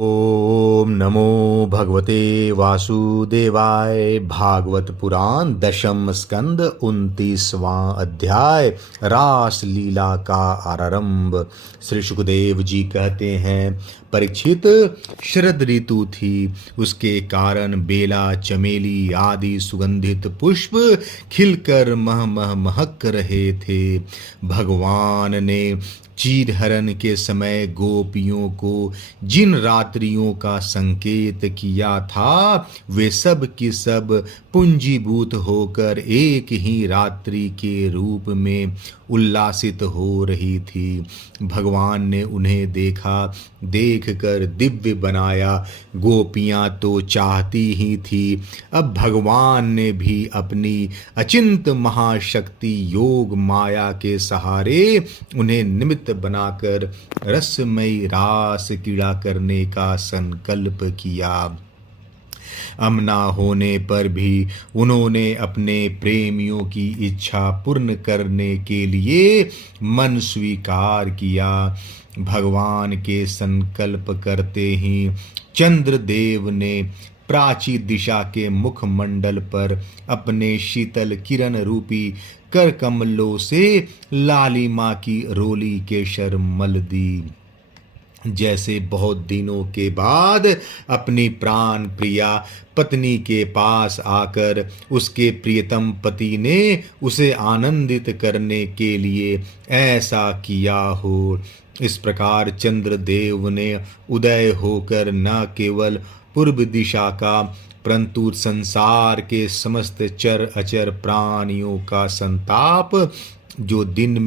ओम नमो भगवते वासुदेवाय। भागवत पुराण दशम स्कंद 29वां अध्याय रास लीला का आरंभ। श्री सुखदेव जी कहते हैं, परीक्षित, शरद ऋतु थी, उसके कारण बेला, चमेली आदि सुगंधित पुष्प खिलकर मह मह महक रहे थे। भगवान ने चीरहरण के समय गोपियों को जिन रात्रियों का संकेत किया था, वे सब की सब पुंजीभूत होकर एक ही रात्रि के रूप में उल्लासित हो रही थी। भगवान ने उन्हें देखकर दिव्य बनाया। गोपियां तो चाहती ही थी, अब भगवान ने भी अपनी अचिंत महाशक्ति योग माया के सहारे उन्हें निमित्त बनाकर रसमयी रास क्रीड़ा करने का संकल्प किया। अमना होने पर भी उन्होंने अपने प्रेमियों की इच्छा पूर्ण करने के लिए मन स्वीकार किया। भगवान के संकल्प करते ही चंद्रदेव ने प्राची दिशा के मुखमंडल पर अपने शीतल किरण रूपी कर कमलों से लालिमा की रोली केशर मल दी। जैसे बहुत दिनों के बाद अपनी प्राण प्रिया पत्नी के पास आकर उसके प्रियतम पति ने उसे आनंदित करने के लिए ऐसा किया हो। इस प्रकार चंद्रदेव ने उदय होकर न केवल पूर्व दिशा का परंतु संसार के समस्त चर अचर प्राणियों का संताप जो दिन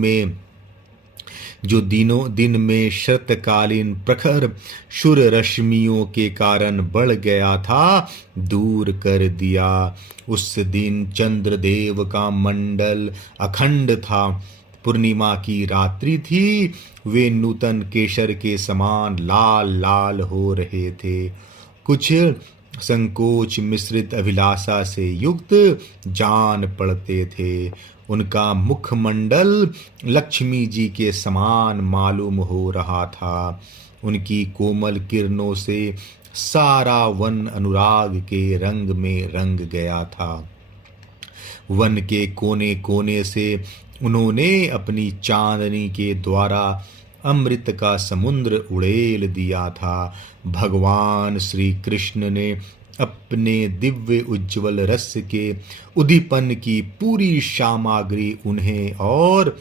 में शरतकालीन प्रखर शुर रश्मियों के कारण बढ़ गया था, दूर कर दिया। उस दिन चंद्रदेव का मंडल अखंड था। पूर्णिमा की रात्रि थी। वे नूतन केशर के समान लाल लाल हो रहे थे। कुछ संकोच मिश्रित अभिलाषा से युक्त जान पड़ते थे। उनका मुखमंडल लक्ष्मी जी के समान मालूम हो रहा था। उनकी कोमल किरणों से सारा वन अनुराग के रंग में रंग गया था। वन के कोने कोने से उन्होंने अपनी चांदनी के द्वारा अमृत का समुद्र उड़ेल दिया था। भगवान श्री कृष्ण ने अपने दिव्य उज्ज्वल रस के उद्दीपन की पूरी सामग्री उन्हें और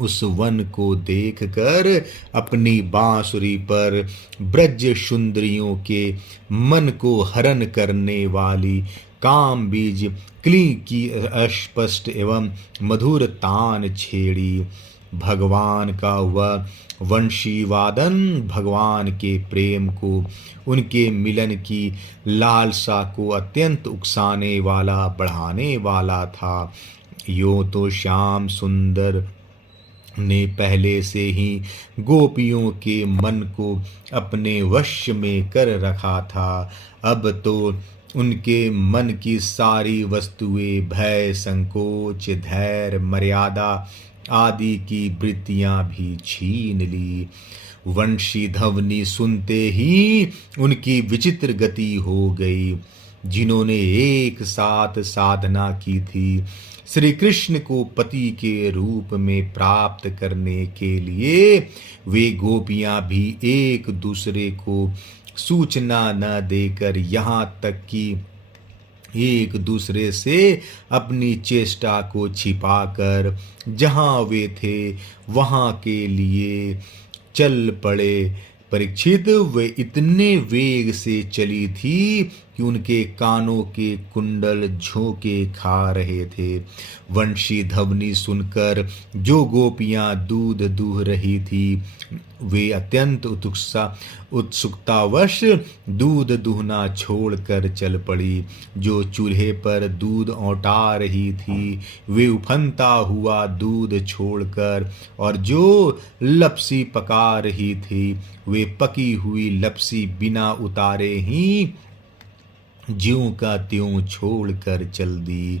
उस वन को देखकर अपनी बांसुरी पर ब्रज सुंदरियों के मन को हरण करने वाली काम बीज क्ली की अस्पष्ट एवं मधुर तान छेड़ी। भगवान का वह वंशी वादन भगवान के प्रेम को, उनके मिलन की लालसा को अत्यंत उकसाने वाला, बढ़ाने वाला था। यूं तो श्याम सुंदर ने पहले से ही गोपियों के मन को अपने वश में कर रखा था। अब तो उनके मन की सारी वस्तुएं भय, संकोच, धैर्य, मर्यादा आदि की वृत्तियां भी छीन ली। वंशी ध्वनि सुनते ही उनकी विचित्र गति हो गई। जिन्होंने एक साथ साधना की थी, श्री कृष्ण को पति के रूप में प्राप्त करने के लिए, वे गोपियां भी एक दूसरे को सूचना न देकर, यहाँ तक कि एक दूसरे से अपनी चेष्टा को छिपाकर जहाँ वे थे वहाँ के लिए चल पड़े। परीक्षित, वे इतने वेग से चली थी कि उनके कानों के कुंडल झोंके खा रहे थे। वंशी ध्वनि सुनकर जो गोपियां दूध दूह रही थी, वे अत्यंत उत्सुकतावश दूध दूहना छोड़कर चल पड़ी। जो चूल्हे पर दूध औटा रही थी, वे उफनता हुआ दूध छोड़कर, और जो लपसी पका रही थी, वे पकी हुई लपसी बिना उतारे ही ज्यों का त्यों छोड़कर चल दी।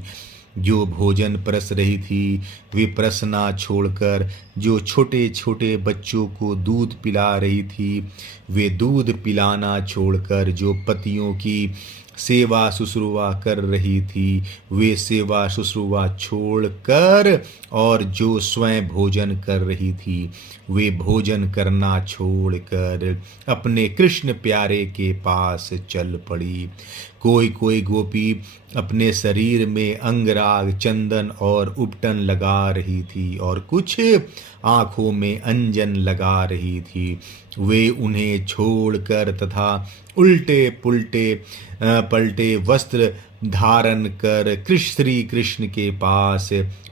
जो भोजन परस रही थी वे परसना छोड़कर, जो छोटे छोटे बच्चों को दूध पिला रही थी वे दूध पिलाना छोड़कर, जो पतियों की सेवा शुश्रूषा कर रही थी वे सेवा शुश्रूषा छोड़कर, और जो स्वयं भोजन कर रही थी वे भोजन करना छोड़कर अपने कृष्ण प्यारे के पास चल पड़ी। कोई कोई गोपी अपने शरीर में अंगराग, चंदन और उपटन लगा रही थी और कुछ आंखों में अंजन लगा रही थी। वे उन्हें छोड़कर तथा उल्टे पुल्टे पलटे वस्त्र धारण कर श्री कृष्ण के पास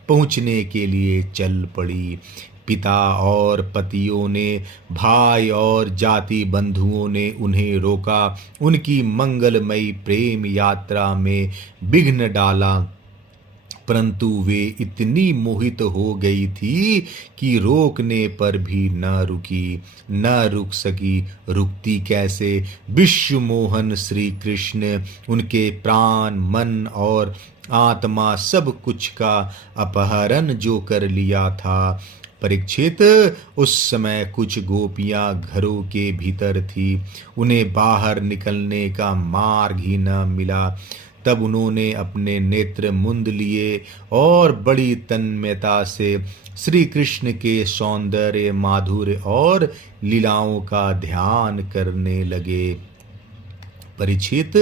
पहुँचने के लिए चल पड़ी। पिता और पतियों ने, भाई और जाति बंधुओं ने उन्हें रोका, उनकी मंगलमयी प्रेम यात्रा में विघ्न डाला, परंतु वे इतनी मोहित हो गई थी कि रोकने पर भी न रुक सकी। रुकती कैसे? विश्व मोहन श्री कृष्ण उनके प्राण, मन और आत्मा सब कुछ का अपहरण जो कर लिया था। परीक्षित, उस समय कुछ गोपियां घरों के भीतर थी, उन्हें बाहर निकलने का मार्ग ही न मिला। तब उन्होंने अपने नेत्र मूंद लिए और बड़ी तन्मयता से श्री कृष्ण के सौंदर्य, माधुर्य और लीलाओं का ध्यान करने लगे। परीक्षित,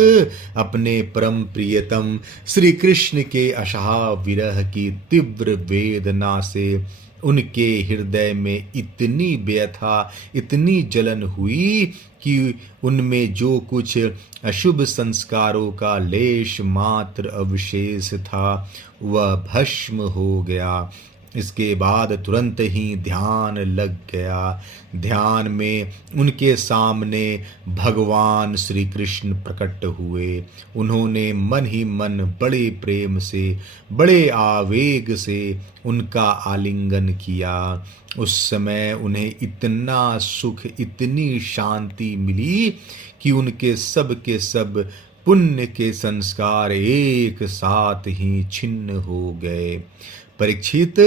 अपने परम प्रियतम श्री कृष्ण के अशाह विरह की तीव्र वेदना से उनके हृदय में इतनी व्यथा, इतनी जलन हुई कि उनमें जो कुछ अशुभ संस्कारों का लेश मात्र अवशेष था वह भस्म हो गया। इसके बाद तुरंत ही ध्यान लग गया। ध्यान में उनके सामने भगवान श्री कृष्ण प्रकट हुए। उन्होंने मन ही मन बड़े प्रेम से, बड़े आवेग से उनका आलिंगन किया। उस समय उन्हें इतना सुख, इतनी शांति मिली कि उनके सब के सब पुण्य के संस्कार एक साथ ही छिन्न हो गए। परीक्षित,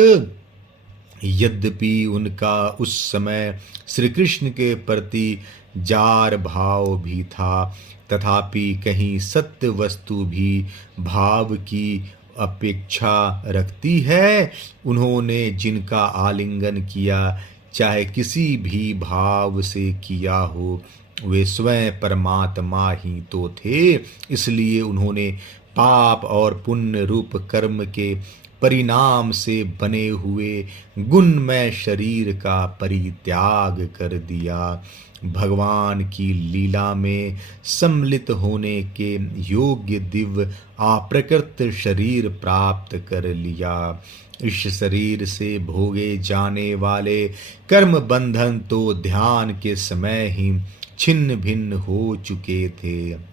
यद्यपि उनका उस समय श्री कृष्ण के प्रति जार भाव भी था, तथापि कहीं सत्य वस्तु भी भाव की अपेक्षा रखती है। उन्होंने जिनका आलिंगन किया, चाहे किसी भी भाव से किया हो, वे स्वयं परमात्मा ही तो थे। इसलिए उन्होंने पाप और पुण्य रूप कर्म के परिणाम से बने हुए गुणमय शरीर का परित्याग कर दिया। भगवान की लीला में सम्मिलित होने के योग्य दिव्य अप्रकृत शरीर प्राप्त कर लिया। इस शरीर से भोगे जाने वाले कर्म बंधन तो ध्यान के समय ही छिन्न भिन्न हो चुके थे।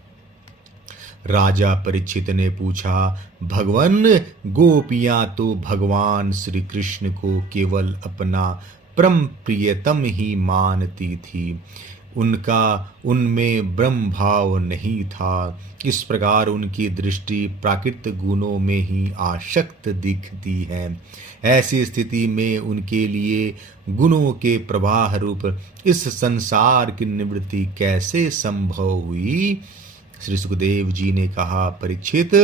राजा परीक्षित ने पूछा, भगवान, गोपियां तो भगवान श्री कृष्ण को केवल अपना परम प्रियतम ही मानती थी, उनका उनमें ब्रह्म भाव नहीं था। इस प्रकार उनकी दृष्टि प्राकृतिक गुणों में ही आसक्त दिखती है। ऐसी स्थिति में उनके लिए गुणों के प्रवाह रूप इस संसार की निवृत्ति कैसे संभव हुई? श्री सुखदेव जी ने कहा, परीक्षित,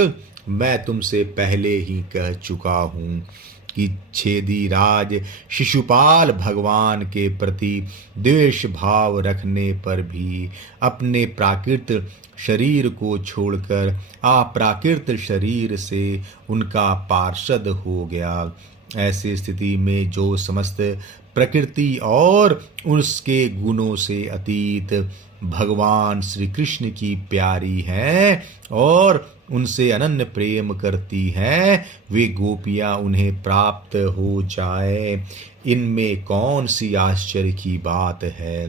मैं तुमसे पहले ही कह चुका हूँ कि छेदी राज शिशुपाल भगवान के प्रति द्वेष भाव रखने पर भी अपने प्राकृत शरीर को छोड़कर अप्राकृत शरीर से उनका पार्षद हो गया। ऐसी स्थिति में जो समस्त प्रकृति और उसके गुणों से अतीत भगवान श्री कृष्ण की प्यारी हैं और उनसे अनन्य प्रेम करती हैं, वे गोपियां उन्हें प्राप्त हो जाए, इनमें कौन सी आश्चर्य की बात है?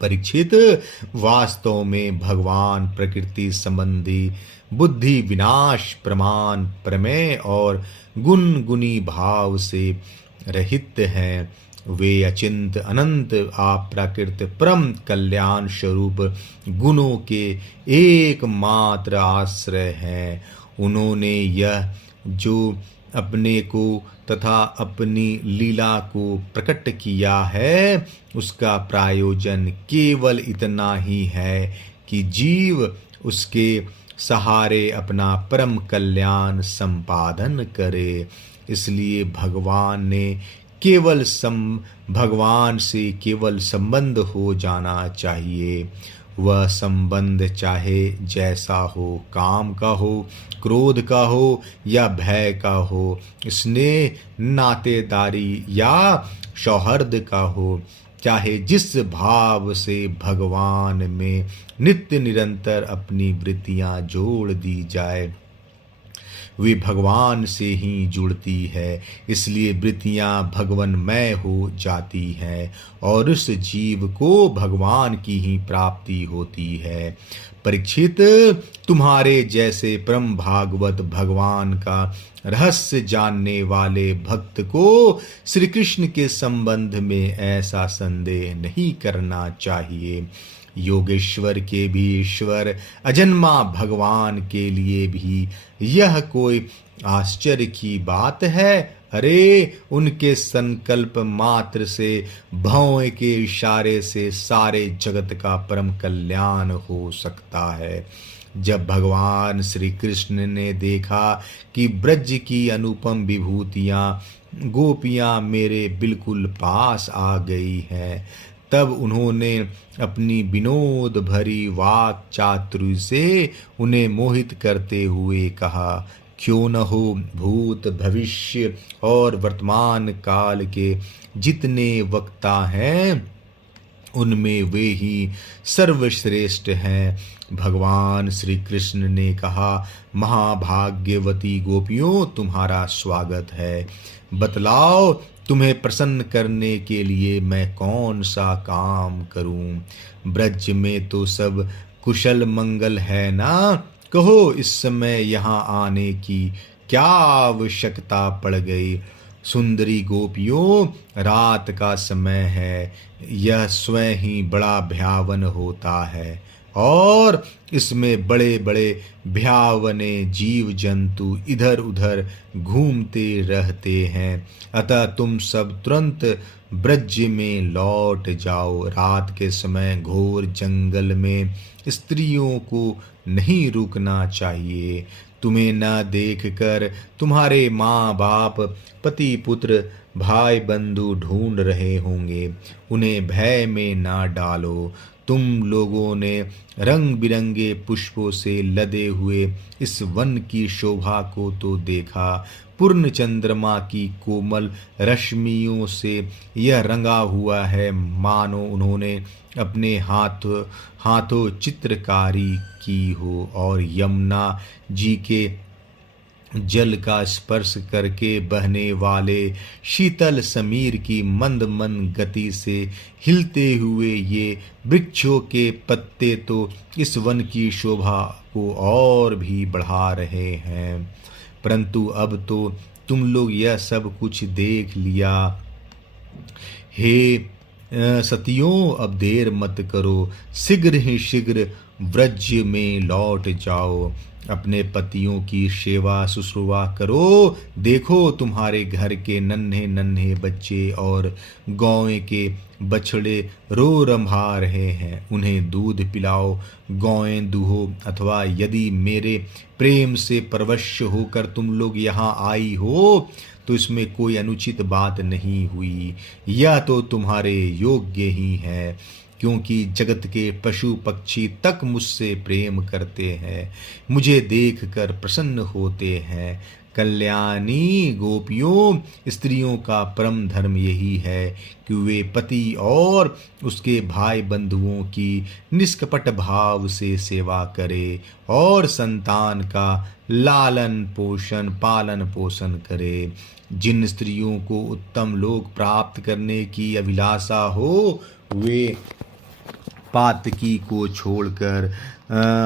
परीक्षित, वास्तव में भगवान प्रकृति संबंधी बुद्धि विनाश, प्रमाण, प्रमेय और गुण गुणी भाव से रहित हैं। वे अचिंत, अनंत, अप्राकृत, परम कल्याण स्वरूप गुणों के एकमात्र आश्रय हैं। उन्होंने यह जो अपने को तथा अपनी लीला को प्रकट किया है, उसका प्रयोजन केवल इतना ही है कि जीव उसके सहारे अपना परम कल्याण संपादन करे। इसलिए भगवान से केवल संबंध हो जाना चाहिए। वह संबंध चाहे जैसा हो, काम का हो, क्रोध का हो या भय का हो, स्नेह, नातेदारी या सौहार्द का हो, चाहे जिस भाव से भगवान में नित्य निरंतर अपनी वृत्तियां जोड़ दी जाए, वे भगवान से ही जुड़ती है। इसलिए वृत्तियां भगवन्मय हो जाती हैं और उस जीव को भगवान की ही प्राप्ति होती है। परीक्षित, तुम्हारे जैसे परम भागवत भगवान का रहस्य जानने वाले भक्त को श्री कृष्ण के संबंध में ऐसा संदेह नहीं करना चाहिए। योगेश्वर के भी ईश्वर अजन्मा भगवान के लिए भी यह कोई आश्चर्य की बात है? अरे, उनके संकल्प मात्र से, भौं के इशारे से सारे जगत का परम कल्याण हो सकता है। जब भगवान श्री कृष्ण ने देखा कि ब्रज की अनुपम विभूतियां गोपियां मेरे बिल्कुल पास आ गई हैं, तब उन्होंने अपनी विनोद भरी वाक चातुर्य से उन्हें मोहित करते हुए कहा, क्यों न हो भूत, भविष्य और वर्तमान काल के जितने वक्ता हैं, उनमें वे ही सर्वश्रेष्ठ हैं। भगवान श्री कृष्ण ने कहा, महाभाग्यवती गोपियों, तुम्हारा स्वागत है। बतलाओ, तुम्हें प्रसन्न करने के लिए मैं कौन सा काम करूं? ब्रज में तो सब कुशल मंगल है ना? कहो, इस समय यहाँ आने की क्या आवश्यकता पड़ गई? सुंदरी गोपियों, रात का समय है, यह स्वयं ही बड़ा भयावन होता है और इसमें बड़े बड़े भयावने जीव जंतु इधर उधर घूमते रहते हैं। अतः तुम सब तुरंत ब्रज में लौट जाओ। रात के समय घोर जंगल में स्त्रियों को नहीं रुकना चाहिए। तुम्हें न देखकर तुम्हारे माँ बाप, पति पुत्र, भाई बंधु ढूंढ रहे होंगे। उन्हें भय में ना डालो। तुम लोगों ने रंग बिरंगे पुष्पों से लदे हुए इस वन की शोभा को तो देखा। पूर्ण चंद्रमा की कोमल रश्मियों से यह रंगा हुआ है, मानो उन्होंने अपने हाथों चित्रकारी की हो और यमुना जी के जल का स्पर्श करके बहने वाले शीतल समीर की मंद मंद गति से हिलते हुए ये वृक्षों के पत्ते तो इस वन की शोभा को और भी बढ़ा रहे हैं। परंतु अब तो तुम लोग यह सब कुछ देख लिया। हे सतियों, अब देर मत करो, शीघ्र ही शीघ्र व्रज में लौट जाओ। अपने पतियों की सेवा शुश्रूषा करो। देखो, तुम्हारे घर के नन्हे नन्हे बच्चे और गाँव के बछड़े रो रंभा रहे हैं, उन्हें दूध पिलाओ, गौएं दूहो। अथवा यदि मेरे प्रेम से परवश होकर तुम लोग यहाँ आई हो तो इसमें कोई अनुचित बात नहीं हुई। यह तो तुम्हारे योग्य ही है, क्योंकि जगत के पशु पक्षी तक मुझसे प्रेम करते हैं, मुझे देखकर प्रसन्न होते हैं। कल्याणी गोपियों, स्त्रियों का परम धर्म यही है कि वे पति और उसके भाई बंधुओं की निष्कपट भाव से सेवा करे और संतान का पालन पोषण करे। जिन स्त्रियों को उत्तम लोक प्राप्त करने की अभिलाषा हो, वे पातकी को छोड़कर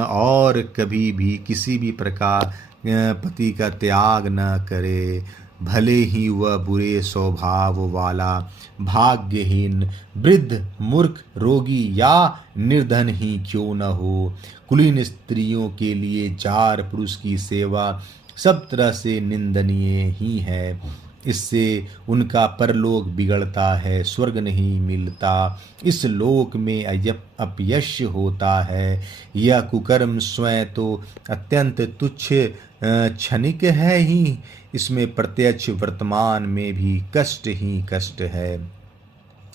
और कभी भी किसी भी प्रकार पति का त्याग न करे। भले ही वह बुरे स्वभाव वाला, भाग्यहीन, वृद्ध, मूर्ख, रोगी या निर्धन ही क्यों न हो। कुलीन स्त्रियों के लिए जार पुरुष की सेवा सब तरह से निंदनीय ही है। इससे उनका परलोक बिगड़ता है, स्वर्ग नहीं मिलता, इस लोक में अपयश होता है। यह कुकर्म स्वयं तो अत्यंत तुच्छ क्षणिक है ही, इसमें प्रत्यक्ष वर्तमान में भी कष्ट ही कष्ट है।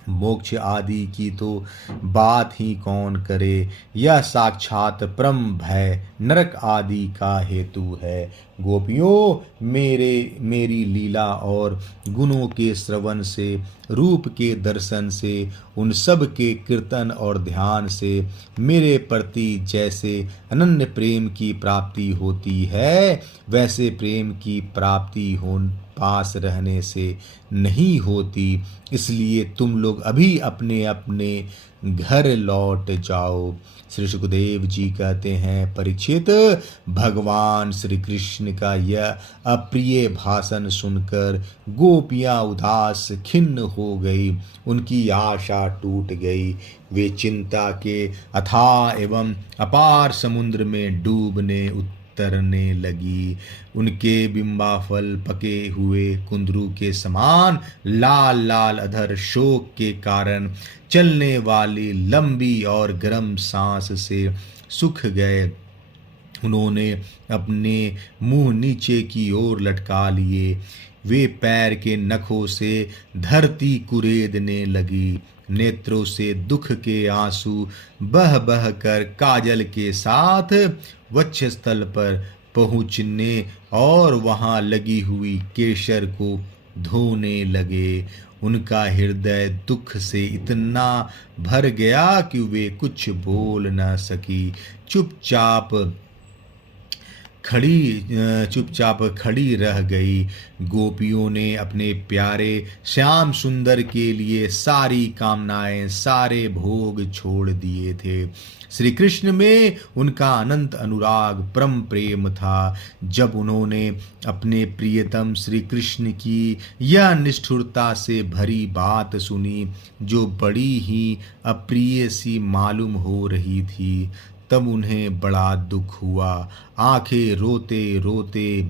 मोक्ष आदि की तो बात ही कौन करे, यह साक्षात परम भय नरक आदि का हेतु है। गोपियों, मेरी लीला और गुणों के श्रवण से, रूप के दर्शन से, उन सब के कीर्तन और ध्यान से मेरे प्रति जैसे अनन्य प्रेम की प्राप्ति होती है, वैसे प्रेम की प्राप्ति पास रहने से नहीं होती। इसलिए तुम लोग अभी अपने अपने घर लौट जाओ। श्री सुखदेव जी कहते हैं, परीक्षित, भगवान श्री कृष्ण का यह अप्रिय भाषण सुनकर गोपियां उदास खिन्न हो गई, उनकी आशा टूट गई। वे चिंता के अथाह एवं अपार समुद्र में डूबने तरने लगी। उनके बिंबाफल पके हुए कुंदरू के समान लाल लाल अधर शोक के कारण चलने वाली लंबी और गर्म सांस से सूख गए। उन्होंने अपने मुंह नीचे की ओर लटका लिए। वे पैर के नखों से धरती कुरेदने लगी। नेत्रों से दुख के आंसू बह बह कर काजल के साथ वक्षस्थल पर पहुँचने और वहां लगी हुई केशर को धोने लगे। उनका हृदय दुख से इतना भर गया कि वे कुछ बोल न सकी। चुपचाप खड़ी रह गई। गोपियों ने अपने प्यारे श्याम सुंदर के लिए सारी कामनाएं, सारे भोग छोड़ दिए थे। श्री कृष्ण में उनका अनंत अनुराग, परम प्रेम था। जब उन्होंने अपने प्रियतम श्री कृष्ण की यह निष्ठुरता से भरी बात सुनी, जो बड़ी ही अप्रिय सी मालूम हो रही थी, तब उन्हें बड़ा दुख हुआ। आंखें रोते रोते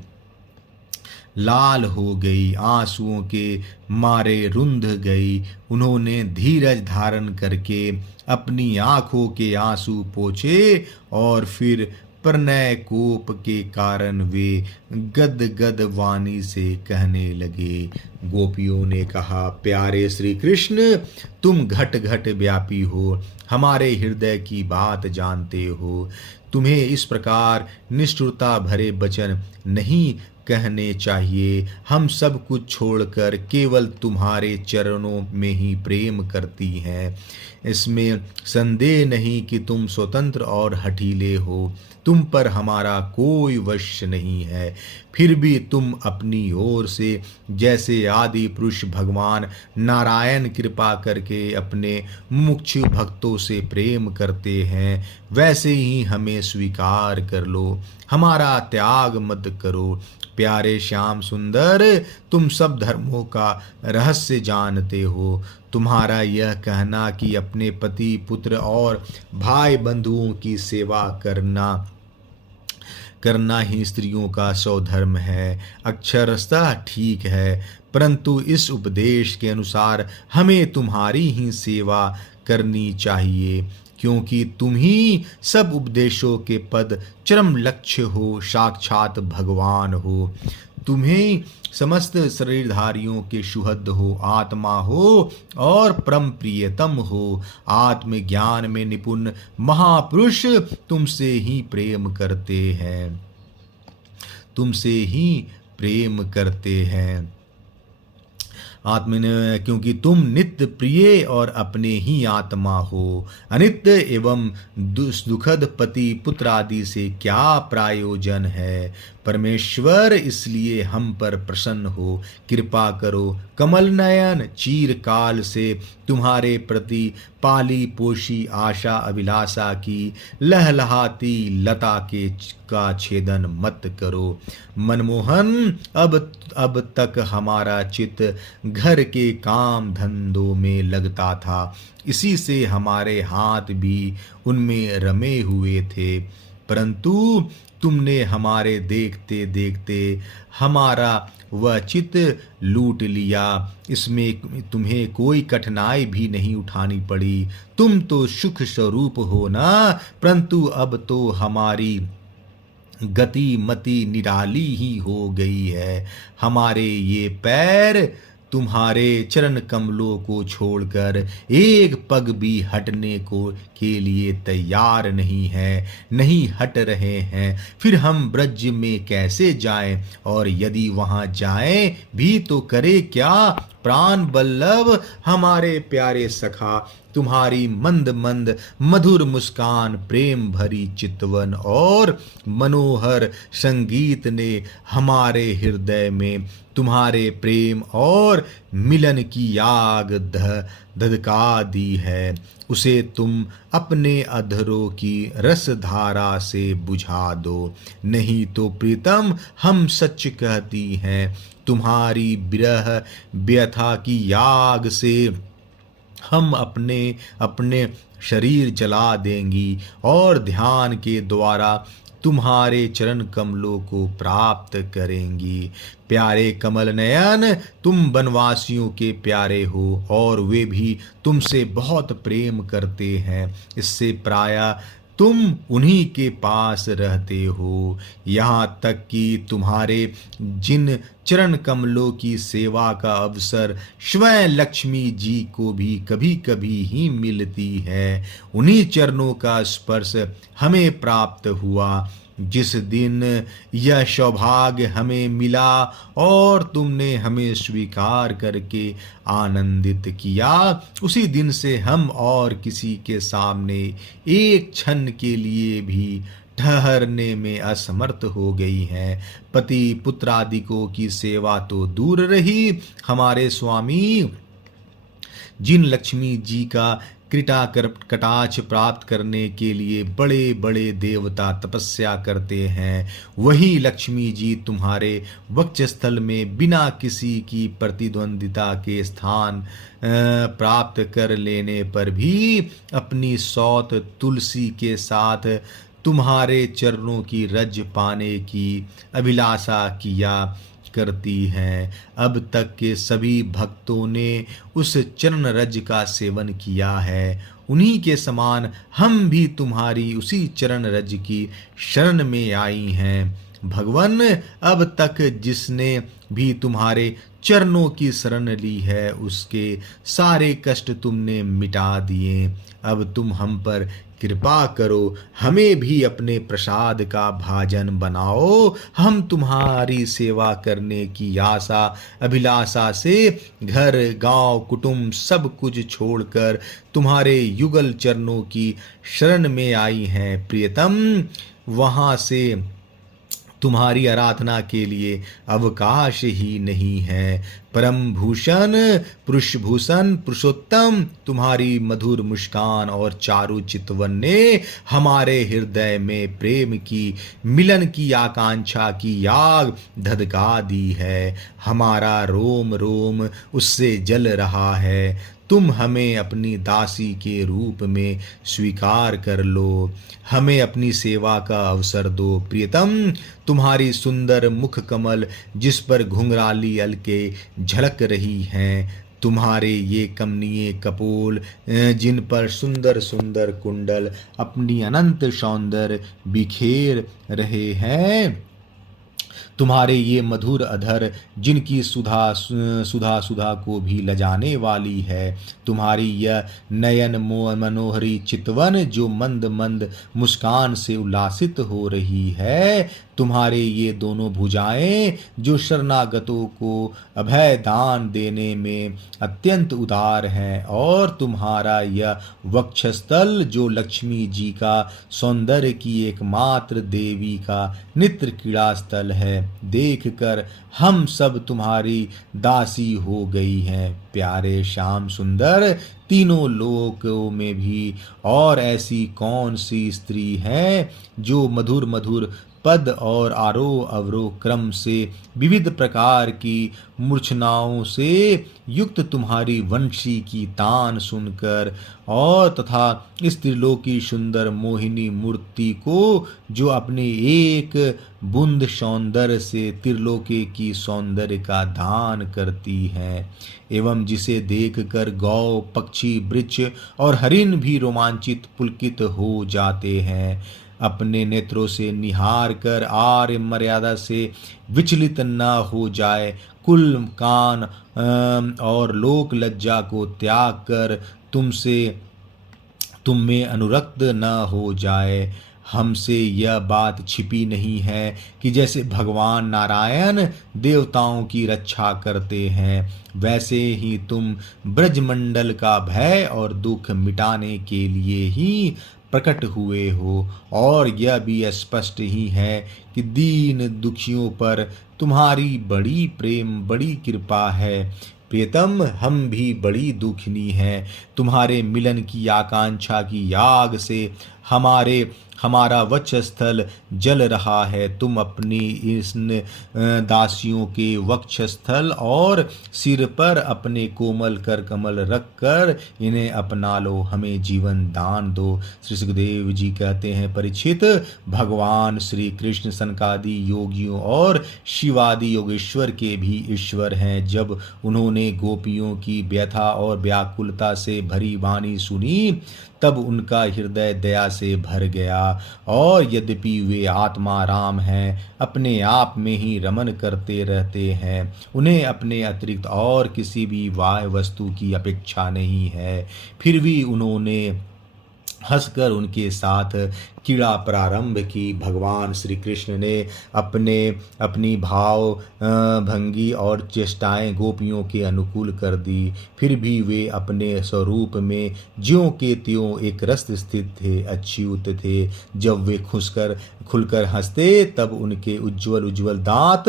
लाल हो गई, आंसुओं के मारे रुंध गई। उन्होंने धीरज धारण करके अपनी आंखों के आंसू पोंछे और फिर प्रणय कोप के कारण वे गद वाणी से कहने लगे। गोपियों ने कहा, प्यारे श्री कृष्ण, तुम घट घट व्यापी हो, हमारे हृदय की बात जानते हो। तुम्हें इस प्रकार निष्ठुरता भरे वचन नहीं कहने चाहिए। हम सब कुछ छोड़कर केवल तुम्हारे चरणों में ही प्रेम करती हैं। इसमें संदेह नहीं कि तुम स्वतंत्र और हठीले हो, तुम पर हमारा कोई वश नहीं है। फिर भी तुम अपनी ओर से जैसे आदि पुरुष भगवान नारायण कृपा करके अपने मुमुक्षु भक्तों से प्रेम करते हैं, वैसे ही हमें स्वीकार कर लो, हमारा त्याग मत करो। प्यारे श्याम सुंदर, तुम सब धर्मों का रहस्य जानते हो। तुम्हारा यह कहना कि अपने पति, पुत्र और भाई बंधुओं की सेवा करना ही स्त्रियों का स्वधर्म है, अक्षरशः ठीक है, परंतु इस उपदेश के अनुसार हमें तुम्हारी ही सेवा करनी चाहिए, क्योंकि तुम ही सब उपदेशों के पद चरम लक्ष्य हो, साक्षात भगवान हो। तुम्हें समस्त शरीरधारियों के सुहृद हो, आत्मा हो और परम प्रियतम हो। आत्मज्ञान में निपुण महापुरुष तुमसे ही प्रेम करते हैं, तुमसे ही प्रेम करते हैं। क्योंकि तुम नित्य प्रिय और अपने ही आत्मा हो। अनित्य एवं दुखद पति पुत्र आदि से क्या प्रयोजन है। परमेश्वर, इसलिए हम पर प्रसन्न हो, कृपा करो। कमल नयन, चीरकाल से तुम्हारे प्रति पाली पोषी आशा अभिलाषा की लहलहाती लता का छेदन मत करो। मनमोहन, अब तक हमारा चित्त घर के काम धंधों में लगता था, इसी से हमारे हाथ भी उनमें रमे हुए थे। परंतु तुमने हमारे देखते देखते हमारा वह चित लूट लिया। इसमें तुम्हें कोई कठिनाई भी नहीं उठानी पड़ी। तुम तो सुख स्वरूप हो ना, परंतु अब तो हमारी गति मति निराली ही हो गई है। हमारे ये पैर तुम्हारे चरण कमलों को छोड़कर एक पग भी हटने को के लिए तैयार नहीं है, नहीं हट रहे हैं। फिर हम ब्रज में कैसे जाएं, और यदि वहां जाएं भी तो करे क्या। प्राण बल्लभ हमारे प्यारे सखा, तुम्हारी मंद मंद मधुर मुस्कान, प्रेम भरी चितवन और मनोहर संगीत ने हमारे हृदय में तुम्हारे प्रेम और मिलन की आग धधका दी है। उसे तुम अपने अधरों की रसधारा से बुझा दो, नहीं तो प्रीतम हम सच कहती हैं, तुम्हारी विरह व्यथा की आग से हम अपने अपने शरीर जला देंगी और ध्यान के द्वारा तुम्हारे चरण कमलों को प्राप्त करेंगी। प्यारे कमल नयन, तुम वनवासियों के प्यारे हो और वे भी तुमसे बहुत प्रेम करते हैं। इससे प्रायः तुम उन्हीं के पास रहते हो। यहाँ तक कि तुम्हारे जिन चरण कमलों की सेवा का अवसर स्वयं लक्ष्मी जी को भी कभी कभी ही मिलती है, उन्हीं चरणों का स्पर्श हमें प्राप्त हुआ। जिस दिन यह सौभाग्य हमें मिला और तुमने हमें स्वीकार करके आनंदित किया, उसी दिन से हम और किसी के सामने एक क्षण के लिए भी ठहरने में असमर्थ हो गई हैं। पति पुत्रादिकों की सेवा तो दूर रही, हमारे स्वामी जिन लक्ष्मी जी का कृपा कटाक्ष प्राप्त करने के लिए बड़े बड़े देवता तपस्या करते हैं, वही लक्ष्मी जी तुम्हारे वक्षस्थल में बिना किसी की प्रतिद्वंदिता के स्थान प्राप्त कर लेने पर भी अपनी सौत तुलसी के साथ तुम्हारे चरणों की रज पाने की अभिलाषा किया करती हैं। अब तक के सभी भक्तों ने उस चरण रज का सेवन किया है, उन्हीं के समान हम भी तुम्हारी उसी चरण रज की शरण में आई हैं। भगवन, अब तक जिसने भी तुम्हारे चरणों की शरण ली है, उसके सारे कष्ट तुमने मिटा दिए। अब तुम हम पर कृपा करो, हमें भी अपने प्रसाद का भाजन बनाओ। हम तुम्हारी सेवा करने की आशा अभिलाषा से घर गांव कुटुंब सब कुछ छोड़कर तुम्हारे युगल चरणों की शरण में आई हैं। प्रियतम, वहां से तुम्हारी आराधना के लिए अवकाश ही नहीं है। परम भूषण पुरुषभूषण पुरुषोत्तम, तुम्हारी मधुर मुस्कान और चारु चितवन ने हमारे हृदय में प्रेम की मिलन की आकांक्षा की आग धधका दी है। हमारा रोम रोम उससे जल रहा है। तुम हमें अपनी दासी के रूप में स्वीकार कर लो, हमें अपनी सेवा का अवसर दो। प्रियतम, तुम्हारी सुंदर मुख कमल जिस पर घुंघराली अलके झलक रही हैं, तुम्हारे ये कमनीय कपोल जिन पर सुंदर सुंदर कुंडल अपनी अनंत सौंदर्य बिखेर रहे हैं, तुम्हारे ये मधुर अधर जिनकी सुधा सुधा सुधा को भी लजाने वाली है, तुम्हारी यह नयन मनोहरी चितवन जो मंद मंद मुस्कान से उल्लासित हो रही है, तुम्हारे ये दोनों भुजाएं जो शरणागतों को अभय दान देने में अत्यंत उदार हैं, और तुम्हारा यह वक्षस्थल जो लक्ष्मी जी का सौंदर्य की एकमात्र देवी का नित्य क्रीड़ा स्थल है, देखकर हम सब तुम्हारी दासी हो गई हैं। प्यारे श्याम सुंदर, तीनों लोकों में भी और ऐसी कौन सी स्त्री है जो मधुर मधुर पद और आरोह अवरोह क्रम से विविध प्रकार की मूर्छनाओं से युक्त तुम्हारी वंशी की तान सुनकर और तथा इस त्रिलोकी सुंदर मोहिनी मूर्ति को, जो अपने एक बूंद सौंदर्य से त्रिलोकी की सौंदर्य का दान करती है, एवं जिसे देखकर गौ, पक्षी, वृक्ष और हरिण भी रोमांचित पुलकित हो जाते हैं। अपने नेत्रों से निहार कर आर्य मर्यादा से विचलित न हो जाए, कुल कान और लोक लज्जा को त्याग कर तुम में अनुरक्त न हो जाए। हमसे यह बात छिपी नहीं है कि जैसे भगवान नारायण देवताओं की रक्षा करते हैं, वैसे ही तुम ब्रजमंडल का भय और दुख मिटाने के लिए ही प्रकट हुए हो। और यह भी स्पष्ट ही है कि दीन दुखियों पर तुम्हारी बड़ी प्रेम, बड़ी कृपा है। प्रियतम, हम भी बड़ी दुखनी हैं। तुम्हारे मिलन की आकांक्षा की आग से हमारा वक्षस्थल जल रहा है। तुम अपनी इस दासियों के वक्षस्थल और सिर पर अपने कोमल कर कमल रखकर इन्हें अपना लो, हमें जीवन दान दो। श्री सुखदेव जी कहते हैं, परीक्षित, भगवान श्री कृष्ण सनकादि योगियों और शिवादि योगेश्वर के भी ईश्वर हैं। जब उन्होंने गोपियों की व्यथा और व्याकुलता से भरी वाणी सुनी, तब उनका हृदय दया से भर गया, और यद्यपि वे आत्मा राम हैं, अपने आप में ही रमन करते रहते हैं, उन्हें अपने अतिरिक्त और किसी भी बाह्य वस्तु की अपेक्षा नहीं है, फिर भी उन्होंने हंसकर उनके साथ क्रीड़ा प्रारंभ की। भगवान श्री कृष्ण ने अपनी भाव भंगी और चेष्टाएं गोपियों के अनुकूल कर दी, फिर भी वे अपने स्वरूप में ज्यों के त्यों एक रस स्थित थे, अच्युत थे। जब वे खुलकर हंसते, तब उनके उज्ज्वल दांत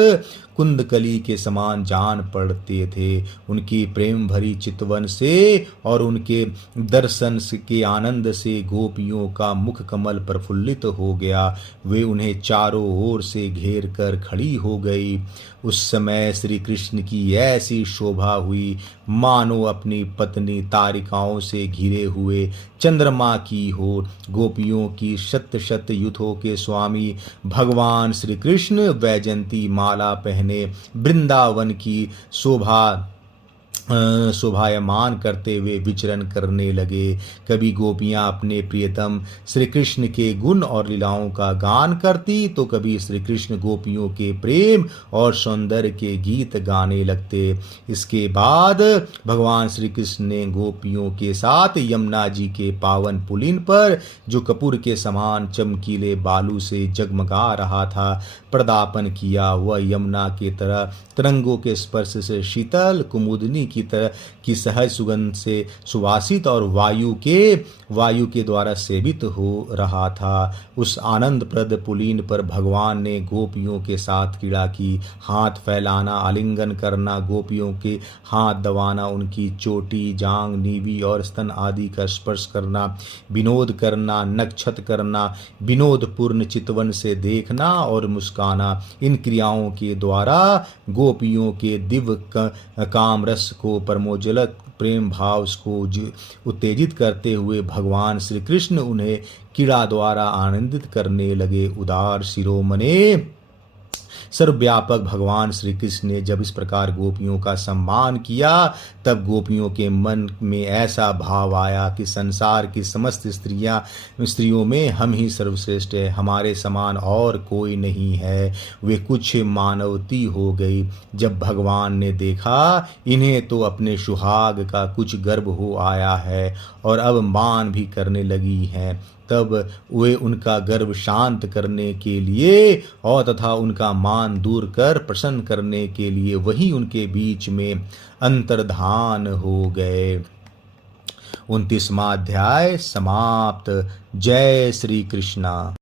कुंदकली के समान जान पड़ते थे। उनकी प्रेम भरी चितवन से और उनके दर्शन के आनंद से गोपियों का मुख कमल प्रफुल्लित हो गया। वे उन्हें चारों ओर से घेर कर खड़ी हो गई। उस समय श्री कृष्ण की ऐसी शोभा हुई, मानो अपनी पत्नी तारिकाओं से घिरे हुए चंद्रमा की हो। गोपियों की शत शत युथों के स्वामी भगवान श्री कृष्ण वैजंती माला पहने वृंदावन की शोभायमान करते हुए विचरण करने लगे। कभी गोपियां अपने प्रियतम श्री कृष्ण के गुण और लीलाओं का गान करती, तो कभी श्री कृष्ण गोपियों के प्रेम और सौंदर्य के गीत गाने लगते। इसके बाद भगवान श्री कृष्ण ने गोपियों के साथ यमुना जी के पावन पुलिन पर, जो कपूर के समान चमकीले बालू से जगमगा रहा था, पदार्पण किया। वह यमुना के तरह तरंगों के स्पर्श से शीतल, कुमुदनी की तरह की सहज सुगंध से सुवासित और वायु के द्वारा सेवित हो रहा था। उस आनंदप्रद पुलीन पर भगवान ने गोपियों के साथ क्रीड़ा की। हाथ फैलाना, आलिंगन करना, गोपियों के हाथ दबाना, उनकी चोटी, जांग, नीवी और स्तन आदि का स्पर्श करना, विनोद करना, नक्षत करना, विनोदपूर्ण चितवन से देखना और मुस्काना, इन क्रियाओं के द्वारा गोपियों के दिव्य काम रस को, परमोज्वलक प्रेम भाव को उत्तेजित करते हुए भगवान श्री कृष्ण उन्हें क्रीड़ा द्वारा आनंदित करने लगे। उदार शिरोमणे सर्वव्यापक भगवान श्री कृष्ण ने जब इस प्रकार गोपियों का सम्मान किया, तब गोपियों के मन में ऐसा भाव आया कि संसार की समस्त स्त्रियों में हम ही सर्वश्रेष्ठ है, हमारे समान और कोई नहीं है। वे कुछ मानवती हो गई। जब भगवान ने देखा इन्हें तो अपने सुहाग का कुछ गर्व हो आया है और अब मान भी करने लगी हैं, तब वे उनका गर्व शांत करने के लिए और तथा उनका मान दूर कर प्रसन्न करने के लिए वही उनके बीच में अंतर्धान हो गए। 29वां अध्याय समाप्त। जय श्री कृष्णा।